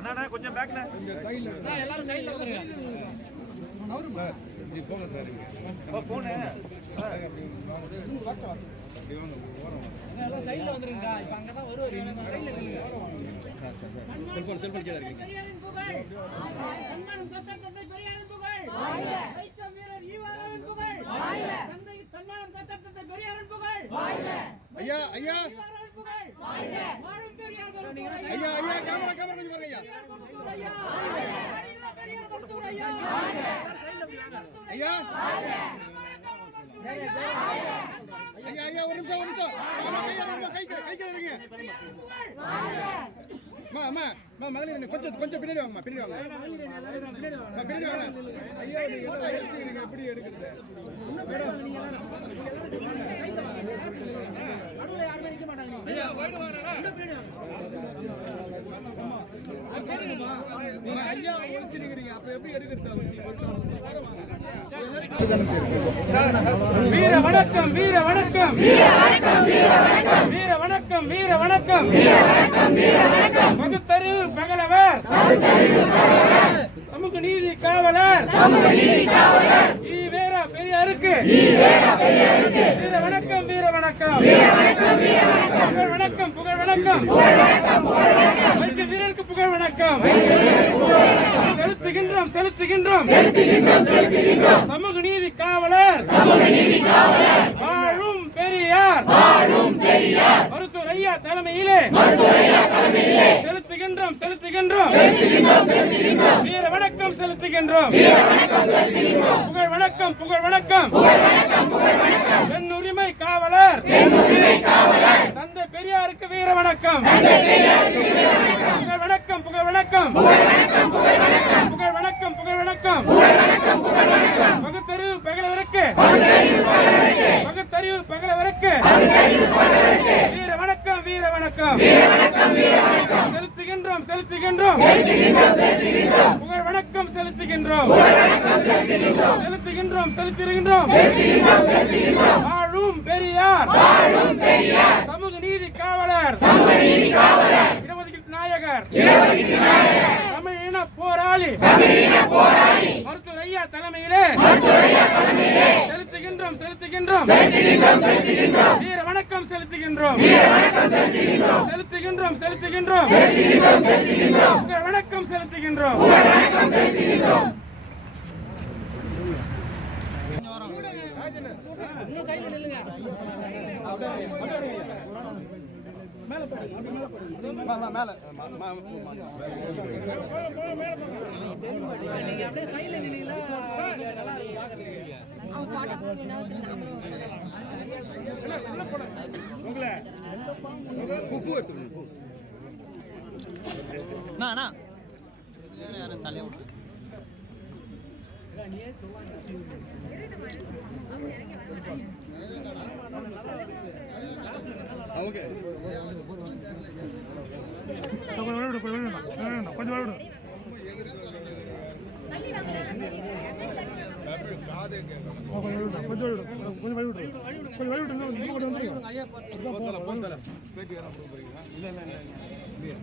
அண்ணா கொஞ்சம் பேக்ல போனு பெரியாரின் புகழ் தன்மானம் தத்த தந்தை பெரியாரின் புகழ் வைக்கம் வீரர் ஈவாராவின் புகழ் தந்தை தன்மானம் தத்த தந்தை பெரியாரின் புகழ் ஐயா ஐயா ஈவாராவின் புகழ் வாழும் பெரியார் ஐயா ஐயா. ஐயா கேமரா கேமரா கொஞ்சம் பாருங்க ஐயா. ஐயா. ஐயா ஐயா ஐயா ஒரு நிமிஷம் ஒரு நிமிஷம். ஐயா, ரொம்ப கை கை கை அம்மா அம்மா அம்மா மகளிர் கொஞ்சம் கொஞ்சம் பின்னாடி வாங்கம்மா பின்னாடி வாங்க. பின்னாடி வாங்க. ஐயா நீங்க எப்படி எடுக்கிறது? நீங்க ஐயா வணக்கம் வீர வணக்கம் எப்படி வணக்கம் வீர வணக்கம் வீர வணக்கம் வீர வணக்கம் வீர வணக்கம் பகுத்தறிவு பகலவர் சமூக நீதி காவலர் ஈ வேற பெரியாருக்கு வீர பெரியாருக்கு வீர வணக்கம் புகழ் வணக்கம் புகழ் வணக்கம். வைத்த வீரருக்கு புகழ் வணக்கம். செலுத்துகின்றோம் செலுத்துகின்றோம். சமூக நீதி காவலர். வாழும் பெரியார். மருத்துவர் ஐயா தலைமையிலே. செலுத்துகின்றோம் செலுத்துகின்றோம். வீர வணக்கம் செலுத்துகின்றோம். புகழ் வணக்கம் புகழ் வணக்கம் பெண் உரிமை காவலர் தந்தை பெரியாருக்கு வீர வணக்கம். புகழ் வணக்கம் புகழ் வணக்கம் புகழ் வணக்கம் புகழ் வணக்கம் பகுத்தறிவு பகலவருக்கு. பகுத்தறிவு பகலவருக்கு. வீர வணக்கம் வீர வணக்கம். செலுத்துகின்றோம் செலுத்துகின்றோம். புகழ் வணக்கம் செலுத்துகின்றோம். செலுத்துகின்றோம் செலுத்துகின்றோம் வாழும் பெரியார். சமூக நீதி காவலர். இடஒதுக்கீட்டு நாயகர். தமிழ் இன போராளி. மருத்துவர் ஐயா தலைமையிலே. செலுத்துகின்றோம் செலுத்துகின்றோம். வீர வணக்கம் செலுத்துகின்றோம். செலுத்துகின்றோம். செலுத்துகின்றோம். புகழ் வணக்கம் செலுத்துகின்றோம். மேல மேல பூ எடுத்துக்கணும் அவங்க கொஞ்சம் விளையாடு கொஞ்சம் விளையாடு கொஞ்சம் விளையாடு கொஞ்சம் வழி விடுங்க கொஞ்சம் வழி விடுங்க கொஞ்சம் வழி விடுங்க இல்லை இல்லை இல்லை இல்லை